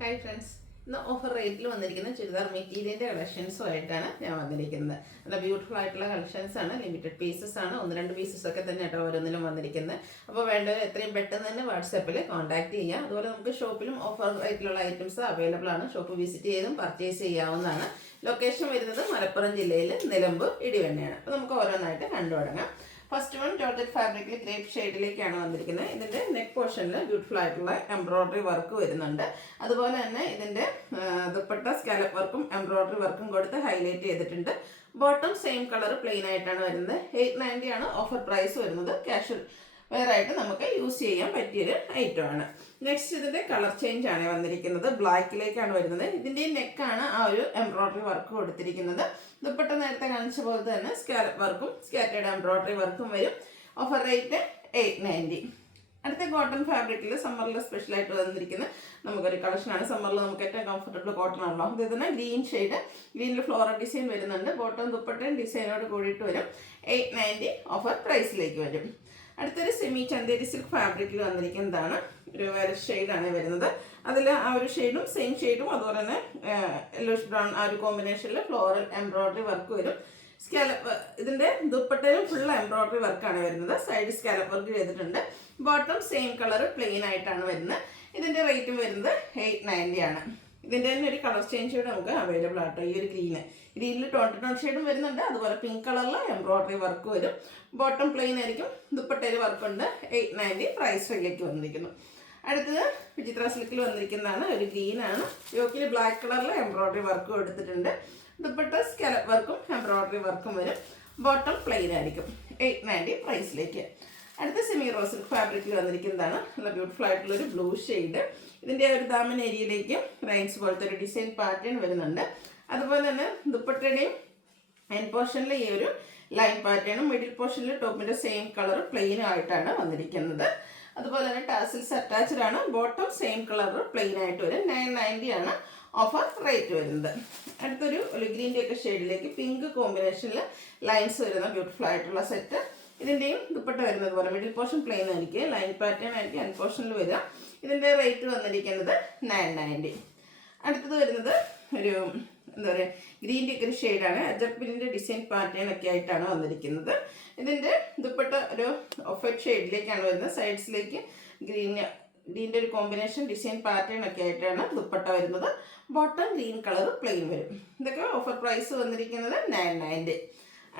Hi friends, ഇന്ന് offer റേറ്റിൽ വന്നിരിക്കുന്ന ചുരിദാർ മെറ്റീരിയലിൻ്റെ കളക്ഷൻസുമായിട്ടാണ് ഞാൻ വന്നിരിക്കുന്നത്. നല്ല ബ്യൂട്ടിഫുൾ ആയിട്ടുള്ള കളക്ഷൻസാണ്, ലിമിറ്റഡ് പീസസ് ആണ്, 1-2 പീസസ് ഒക്കെ തന്നെ കേട്ടോ ഓരോന്നിലും വന്നിരിക്കുന്നത്. അപ്പോൾ വേണ്ടവർ എത്രയും പെട്ടെന്ന് തന്നെ വാട്സാപ്പിൽ കോൺടാക്ട് ചെയ്യുക. അതുപോലെ നമുക്ക് ഷോപ്പിലും ഓഫർ റേറ്റിലുള്ള ഐറ്റംസ് അവൈലബിൾ ആണ്. ഷോപ്പ് വിസിറ്റ് ചെയ്തും പർച്ചേസ് ചെയ്യാവുന്നതാണ്. ലൊക്കേഷൻ വരുന്നത് മലപ്പുറം ജില്ലയിൽ നിലമ്പൂർ ഇടിവണ്ണയാണ്. അപ്പോൾ നമുക്ക് ഓരോന്നായിട്ട് കണ്ടു തുടങ്ങാം. ഫസ്റ്റ് വൺ ജോർജറ്റ് ഫാബ്രിക്കിൽ ഗ്രേപ്പ് ഷെയ്ഡിലേക്കാണ് വന്നിരിക്കുന്നത്. ഇതിൻ്റെ നെക്ക് പോർഷനിൽ ബ്യൂട്ടിഫുൾ ആയിട്ടുള്ള എംബ്രോയ്ഡറി വർക്ക് വരുന്നുണ്ട്. അതുപോലെ തന്നെ ഇതിൻ്റെ ദുപ്പട്ട സ്കാലപ്പ് വർക്കും എംബ്രോയ്ഡറി വർക്കും കൊടുത്ത് ഹൈലൈറ്റ് ചെയ്തിട്ടുണ്ട്. ബോട്ടം സെയിം കളർ പ്ലെയിൻ ആയിട്ടാണ് വരുന്നത്. 890 ആണ് ഓഫർ പ്രൈസ് വരുന്നത്. കാഷ്വൽ വെയർ ആയിട്ട് നമുക്ക് യൂസ് ചെയ്യാൻ പറ്റിയൊരു ഐറ്റമാണ്. നെക്സ്റ്റ് ഇതിൻ്റെ കളർ ചേഞ്ച് ആണ് വന്നിരിക്കുന്നത്. ബ്ലാക്കിലേക്കാണ് വരുന്നത്. ഇതിൻ്റെ നെക്കാണ് ആ ഒരു എംബ്രോയ്ഡറി വർക്ക് കൊടുത്തിരിക്കുന്നത്. ദുപ്പട്ട നേരത്തെ കാണിച്ച പോലെ തന്നെ സ്കാലപ്പ് വർക്കും സ്കാറ്റേഡ് എംബ്രോയ്ഡറി വർക്കും വരും. Offer rate 890. അടുത്ത കോട്ടൺ ഫാബ്രിക്കിൽ സമ്മറിൽ സ്പെഷ്യലായിട്ട് വന്നിരിക്കുന്ന നമുക്കൊരു കളക്ഷനാണ്. സമ്മറിൽ നമുക്ക് ഏറ്റവും കംഫർട്ടബിൾ കോട്ടൺ ആണല്ലോ. ഇത് തന്നെ ഗ്രീൻ ഷെയ്ഡ്, ഗ്രീനിൽ ഫ്ലോറൽ ഡിസൈൻ വരുന്നുണ്ട്. ബോട്ടം ദുപ്പട്ടയും ഡിസൈനോട് കൂടിയിട്ട് വരും. 890 ഓഫർ പ്രൈസിലേക്ക് വരും. അടുത്തൊരു സെമി ചന്തേരി സിൽക്ക് ഫാബ്രിക്കിൽ വന്നിരിക്കുന്നതാണ്. ഒരു വയലറ്റ് ഷെയ്ഡാണ് വരുന്നത്. അതിൽ ആ ഒരു ഷെയ്ഡും സെയിം ഷെയ്ഡും അതുപോലെ തന്നെ യെല്ലോഷ് ബ്രൗൺ ആ ഒരു കോമ്പിനേഷനിൽ ഫ്ലോറൽ എംബ്രോയ്ഡറി വർക്ക് വരും. സ്കാലപ്പ് ഇതിൻ്റെ ദുപ്പട്ടയിലും ഫുൾ എംബ്രോയ്ഡറി വർക്കാണ് വരുന്നത്. സൈഡ് സ്കാലപ്പ് വർക്ക് ചെയ്തിട്ടുണ്ട്. ബോട്ടം സെയിം കളർ പ്ലെയിൻ ആയിട്ടാണ് വരുന്നത്. ഇതിൻ്റെ റേറ്റും വരുന്നത് 890 ആണ്. ഇതിൻ്റെ തന്നെ ഒരു കളർ ചേഞ്ച് കൂടെ നമുക്ക് അവൈലബിൾ ആട്ടോ. ഈ ഒരു ഗ്രീനിൽ ടോൺ ഷെയ്ഡും വരുന്നുണ്ട്. അതുപോലെ പിങ്ക് കളറിൽ എംബ്രോയ്ഡറി വർക്ക് വരും. ബോട്ടം പ്ലെയിൻ ആയിരിക്കും. ദുപ്പട്ടയിൽ വർക്കുണ്ട്. 890 പ്രൈസ് റേറ്റിലേക്ക് വന്നിരിക്കുന്നു. അടുത്തത് വിചിത്ര സിൽക്കിൽ വന്നിരിക്കുന്നതാണ്. ഒരു ഗ്രീനാണ്. യോക്കിൽ ബ്ലാക്ക് കളറിൽ എംബ്രോയ്ഡറി വർക്ക് കൊടുത്തിട്ടുണ്ട്. ദുപ്പട്ട സ്കാലപ്പ് വർക്കും എംബ്രോയ്ഡറി വർക്കും വരും. ബോട്ടം പ്ലെയിൻ ആയിരിക്കും. 890 പ്രൈസിലേക്ക്. അടുത്ത സെമി റോസ് സിൽക്ക് ഫാബ്രിക്കിൽ വന്നിരിക്കുന്നതാണ്. നല്ല ബ്യൂട്ടിഫുൾ ആയിട്ടുള്ളൊരു ബ്ലൂ ഷെയ്ഡ്. ഇതിൻ്റെ ഒരു ദാമൻ ഏരിയയിലേക്ക് റൈൻസ് പോലത്തെ ഒരു ഡിസൈൻ പാറ്റേൺ വരുന്നുണ്ട്. അതുപോലെ തന്നെ ദുപ്പട്ടയുടെയും എൻഡ് പോർഷനിൽ ഈ ഒരു ലൈൻ പാറ്റേണും മിഡിൽ പോർഷനിൽ ടോപ്പിൻ്റെ സെയിം കളർ പ്ലെയിൻ ആയിട്ടാണ് വന്നിരിക്കുന്നത്. അതുപോലെ തന്നെ ടാസിൽസ് അറ്റാച്ച്ഡ് ആണ്. ബോട്ടം സെയിം കളർ പ്ലെയിൻ ആയിട്ട് വരും. 990 ആണ് ഓഫർ റേറ്റ് വരുന്നത്. അടുത്തൊരു ഒലിഗ്രീൻ്റെ ഒക്കെ ഷെയ്ഡിലേക്ക് പിങ്ക് കോമ്പിനേഷനിൽ ലൈൻസ് വരുന്ന ബ്യൂട്ടിഫുൾ ആയിട്ടുള്ള സെറ്റ്. ഇതിൻ്റെയും ദുപ്പട്ട വരുന്നത് പോലെ മിഡിൽ പോർഷൻ പ്ലെയിൻ ആയിരിക്കും. ലൈൻ പാറ്റേൺ ആയിരിക്കും എൻഡ് പോർഷനിൽ വരിക. ഇതിൻ്റെ റേറ്റ് വന്നിരിക്കുന്നത് 990. അടുത്തത് വരുന്നത് ഒരു എന്താ പറയുക ഗ്രീൻ്റെ ഒക്കെ ഒരു ഷെയ്ഡാണ്. അജർപ്പിൻ്റെ ഡിസൈൻ പാറ്റേൺ ഒക്കെ ആയിട്ടാണ് വന്നിരിക്കുന്നത്. ഇതിൻ്റെ ദുപ്പട്ട ഒരു ഓഫ് വൈറ്റ് ഷെയ്ഡിലേക്കാണ് വരുന്നത്. സൈഡ്സിലേക്ക് ഗ്രീൻ്റെ ഒരു കോമ്പിനേഷൻ ഡിസൈൻ പാറ്റേൺ ഒക്കെ ആയിട്ടാണ് ദുപ്പട്ട വരുന്നത്. ബോട്ടം ഗ്രീൻ കളർ പ്ലെയിൻ വരും. ഇതൊക്കെ ഓഫർ പ്രൈസ് വന്നിരിക്കുന്നത് 990.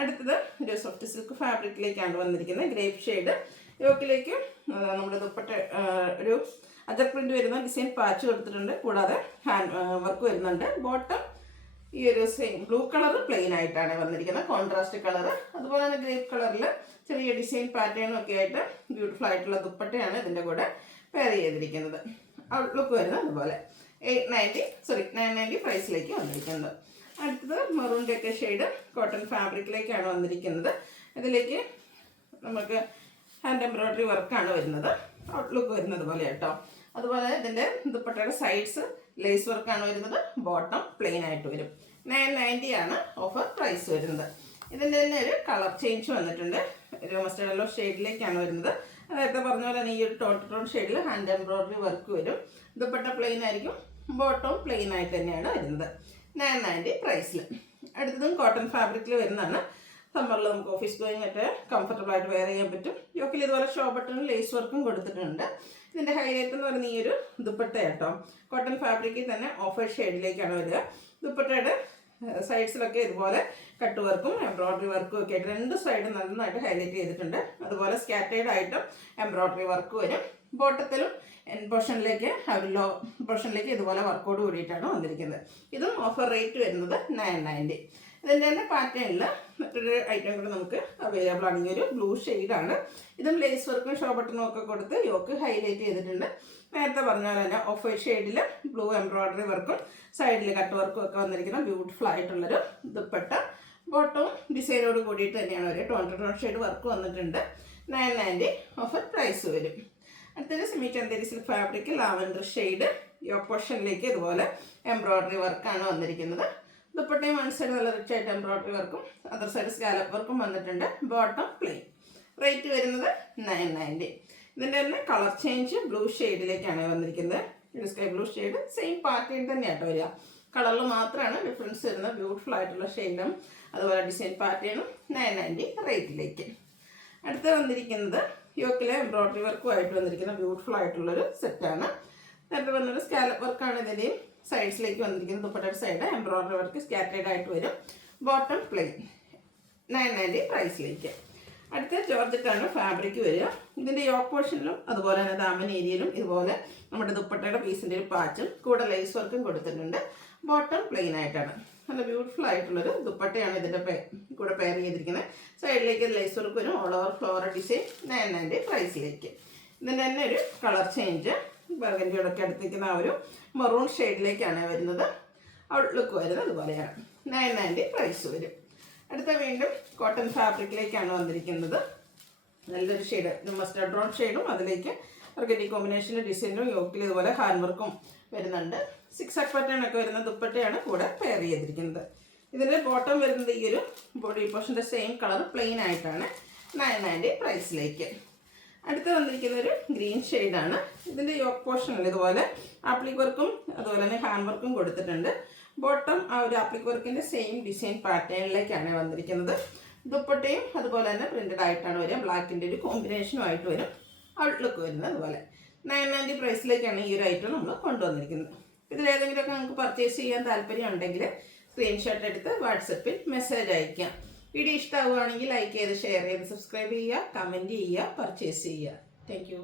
അടുത്തത് ഒരു സോഫ്റ്റ് സിൽക്ക് ഫാബ്രിക്കിലേക്കാണ് വന്നിരിക്കുന്നത്. Grape shade. യോക്കിലേക്ക് നമ്മുടെ ദുപ്പട്ട ഒരു അജർ പ്രിന്റ് വരുന്ന ഡിസൈൻ പാച്ച് കൊടുത്തിട്ടുണ്ട്. കൂടാതെ ഹാൻഡ് വർക്ക് വരുന്നുണ്ട്. ബോട്ടം ഈ ഒരു സെയിം ബ്ലൂ കളർ പ്ലെയിൻ ആയിട്ടാണ് വന്നിരിക്കുന്നത്. Contrast colour. അതുപോലെ തന്നെ ഗ്രേപ്പ് കളറിൽ ചെറിയ ഡിസൈൻ പാറ്റേണും ഒക്കെ ആയിട്ട് ബ്യൂട്ടിഫുൾ ആയിട്ടുള്ള ദുപ്പട്ടയാണ് ഇതിൻ്റെ കൂടെ പെയർ ചെയ്തിരിക്കുന്നത്. ഔട്ട്ലുക്ക് വരുന്നത് അതുപോലെ 990 പ്രൈസിലേക്ക് വന്നിരിക്കുന്നത്. അടുത്തത് മെറൂണിൻ്റെ ഒക്കെ ഷെയ്ഡ് കോട്ടൺ ഫാബ്രിക്കിലേക്കാണ് വന്നിരിക്കുന്നത്. ഇതിലേക്ക് നമുക്ക് ഹാൻഡ് എംബ്രോയ്ഡറി വർക്കാണ് വരുന്നത്. ഔട്ട്ലുക്ക് വരുന്നത് പോലെ കേട്ടോ. അതുപോലെ ഇതിൻ്റെ ദുപ്പട്ടയുടെ സൈഡ്സ് ലേസ് വർക്കാണ് വരുന്നത്. ബോട്ടം പ്ലെയിൻ ആയിട്ട് വരും. 990 ആണ് ഓഫർ പ്രൈസ് വരുന്നത്. ഇതിൻ്റെ തന്നെ ഒരു കളർ ചേഞ്ച് വന്നിട്ടുണ്ട്. ഒരു മസ്റ്റേർഡ് യെല്ലോ ഷെയ്ഡിലേക്കാണ് വരുന്നത്. നേരത്തെ പറഞ്ഞ പോലെ തന്നെ ഈ ഒരു ടോൺ ഷെയ്ഡിൽ ഹാൻഡ് എംബ്രോയ്ഡറി വർക്ക് വരും. ദുപ്പട്ട പ്ലെയിൻ ആയിരിക്കും. ബോട്ടം പ്ലെയിൻ ആയിട്ട് തന്നെയാണ് വരുന്നത്. 990 പ്രൈസിൽ. അടുത്തതും കോട്ടൺ ഫാബ്രിക്കിൽ വരുന്നതാണ്. സമ്മറിൽ നമുക്ക് ഓഫീസ് ഗോയിങ് ഒക്കെ കംഫർട്ടബിൾ ആയിട്ട് വെയർ ചെയ്യാൻ പറ്റും. യോക്കിൽ ഇതുപോലെ ഷോ ബട്ടണും ലേസ് വർക്കും കൊടുത്തിട്ടുണ്ട്. ഇതിൻ്റെ ഹൈലൈറ്റ് എന്ന് പറയുന്ന ഈ ഒരു ദുപ്പട്ട കേട്ടോ. കോട്ടൺ ഫാബ്രിക്കിൽ തന്നെ ഓഫ് വൈറ്റ് ഷെയ്ഡിലേക്കാണ് വരിക. ദുപ്പട്ടയുടെ സൈഡ്സിലൊക്കെ ഇതുപോലെ കട്ട് വർക്കും എംബ്രോയ്ഡറി വർക്കും ഒക്കെ ആയിട്ട് രണ്ട് സൈഡും നന്നായിട്ട് ഹൈലൈറ്റ് ചെയ്തിട്ടുണ്ട്. അതുപോലെ സ്കാറ്റേഡ് ആയിട്ടും എംബ്രോയ്ഡറി വർക്ക് വരും. ബോട്ടത്തിലും എൻഡ് പോർഷനിലേക്ക് ലോ പോർഷനിലേക്ക് ഇതുപോലെ വർക്കോട് കൂടിയിട്ടാണ് വന്നിരിക്കുന്നത്. ഇതും ഓഫർ റേറ്റ് വരുന്നത് 990. ഇതിൻ്റെ തന്നെ പാറ്റേണിൽ മറ്റൊരു ഐറ്റം കൂടെ നമുക്ക് അവൈലബിൾ ആണ്. ഈ ഒരു ബ്ലൂ ഷെയ്ഡാണ്. ഇതും ലേസ് വർക്കും ഷോ ബട്ടണും ഒക്കെ കൊടുത്ത് യോക്ക് ഹൈലൈറ്റ് ചെയ്തിട്ടുണ്ട്. നേരത്തെ പറഞ്ഞ പോലെ തന്നെ ഓഫ് വൈറ്റ് ഷെയ്ഡിൽ ബ്ലൂ എംബ്രോയ്ഡറി വർക്കും സൈഡിൽ കട്ട് വർക്കും ഒക്കെ വന്നിരിക്കുന്ന ബ്യൂട്ടിഫുൾ ആയിട്ടുള്ളൊരു ദുപ്പട്ട. ബോട്ടവും ഡിസൈനോട് കൂടിയിട്ട് തന്നെയാണ് ഒരു ടോൺ ഷെയ്ഡ് വർക്ക് വന്നിട്ടുണ്ട്. 990 ഓഫർ പ്രൈസ് വരും. അടുത്തൊരു semi Chanderi silk fabric lavender shade. Yoke പോർഷനിലേക്ക് ഇതുപോലെ എംബ്രോയ്ഡറി വർക്കാണ് വന്നിരിക്കുന്നത്. ദുപ്പട്ടയും വൺ സൈഡ് നല്ല റിച്ച് ആയിട്ട് എംബ്രോയ്ഡറി വർക്കും അതർ സൈഡ് സ്കാലപ്പ് വർക്കും വന്നിട്ടുണ്ട്. Bottom plain. റേറ്റ് വരുന്നത് 990. ഇതിൻ്റെ തന്നെ കളർ ചേഞ്ച് ബ്ലൂ ഷെയ്ഡിലേക്കാണ് വന്നിരിക്കുന്നത്. ഒരു sky blue shade same pattern തന്നെയാട്ടോ വരിക. കളറിൽ മാത്രമാണ് ഡിഫറൻസ് വരുന്നത്. ബ്യൂട്ടിഫുൾ ആയിട്ടുള്ള ഷെയ്ഡും അതുപോലെ ഡിസൈൻ പാറ്റേണും 990 റേറ്റിലേക്ക്. അടുത്ത് വന്നിരിക്കുന്നത് യോക്കിലെ എംബ്രോയ്ഡറി വർക്കുമായിട്ട് വന്നിരിക്കുന്ന ബ്യൂട്ടിഫുൾ ആയിട്ടുള്ളൊരു സെറ്റാണ്. നേരത്തെ പറഞ്ഞൊരു സ്കാലപ്പ് വർക്കാണ് ഇതിൻ്റെയും സൈഡ്സിലേക്ക് വന്നിരിക്കുന്നത്. ദുപ്പട്ടയുടെ സൈഡ് എംബ്രോയ്ഡറി വർക്ക് സ്കാറ്റേഡ് ആയിട്ട് വരും. ബോട്ടം പ്ലെയിൻ 990 പ്രൈസിലേക്ക്. അടുത്ത ജോർജറ്റാണ് ഫാബ്രിക് വരിക. ഇതിൻ്റെ യോക്ക് പോർഷനിലും അതുപോലെ തന്നെ ദാമൻ ഏരിയയിലും ഇതുപോലെ നമ്മുടെ ദുപ്പട്ടയുടെ പീസിൻ്റെ ഒരു പാച്ചും കൂടെ ലേസ് വർക്കും കൊടുത്തിട്ടുണ്ട്. ബോട്ടം പ്ലെയിൻ ആയിട്ടാണ്. നല്ല ബ്യൂട്ടിഫുൾ ആയിട്ടുള്ളൊരു ദുപ്പട്ടയാണ് ഇതിൻ്റെ കൂടെ പെയർ ചെയ്തിരിക്കുന്നത്. സൈഡിലേക്ക് ലേസ് വർക്ക് വരും. All over floral design 990 പ്രൈസിലേക്ക്. ഇതിൻ്റെ തന്നെ ഒരു കളർ ചേഞ്ച് ബർഗൻഡിയോടൊക്കെ അടുത്തിരിക്കുന്ന ആ ഒരു മെറൂൺ ഷെയ്ഡിലേക്കാണ് വരുന്നത്. ഔട്ട്ലുക്ക് വരുന്നത് അതുപോലെയാണ്. 990 പ്രൈസ് വരും. അടുത്ത വീണ്ടും കോട്ടൺ ഫാബ്രിക്കിലേക്കാണ് വന്നിരിക്കുന്നത്. നല്ലൊരു ഷെയ്ഡ് മസ്റ്റർഡ് ബ്രൗൺ ഷെയ്ഡും അതിലേക്ക് ബർഗൻഡി കോമ്പിനേഷനിൽ ഡിസൈനും യോക്കിൽ ഇതുപോലെ ഹാൻഡ് വർക്കും വരുന്നുണ്ട്. 6 പാറ്റേൺ ഒക്കെ വരുന്ന ദുപ്പട്ടയാണ് കൂടെ പെയർ ചെയ്തിരിക്കുന്നത്. ഇതിൻ്റെ ബോട്ടം വരുന്നത് ഈ ഒരു ബോഡി പോർഷൻ്റെ സെയിം കളർ പ്ലെയിൻ ആയിട്ടാണ്. 990 പ്രൈസിലേക്ക്. അടുത്ത് വന്നിരിക്കുന്ന ഒരു ഗ്രീൻ ഷെയ്ഡാണ്. ഇതിൻ്റെ യോക്ക് പോർഷനിൽ ഇതുപോലെ ആപ്ലിക് വർക്കും അതുപോലെ തന്നെ ഹാൻഡ് വർക്കും കൊടുത്തിട്ടുണ്ട്. ബോട്ടം ആ ഒരു ആപ്ലിക് വർക്കിൻ്റെ സെയിം ഡിസൈൻ പാറ്റേണിലേക്കാണ് വന്നിരിക്കുന്നത്. ദുപ്പട്ടയും അതുപോലെ തന്നെ പ്രിൻറ്റഡ് ആയിട്ടാണ് വരിക. ബ്ലാക്കിൻ്റെ ഒരു കോമ്പിനേഷനുമായിട്ട് വരും. ഔട്ട്ലുക്ക് വരുന്നത് അതുപോലെ. 990 പ്രൈസിലേക്കാണ് ഈ ഒരു ഐറ്റം നമ്മൾ കൊണ്ടുവന്നിരിക്കുന്നത്. ഇതിലേതെങ്കിലുമൊക്കെ നിങ്ങൾക്ക് പർച്ചേസ് ചെയ്യാൻ താല്പര്യം ഉണ്ടെങ്കിൽ സ്ക്രീൻഷോട്ട് എടുത്ത് വാട്സപ്പിൽ മെസ്സേജ് അയയ്ക്കാം. വീഡിയോ ഇഷ്ടമാവുകയാണെങ്കിൽ ലൈക്ക് ചെയ്ത് ഷെയർ ചെയ്ത് സബ്സ്ക്രൈബ് ചെയ്യുക, കമൻറ്റ് ചെയ്യുക, പർച്ചേസ് ചെയ്യുക. Thank you.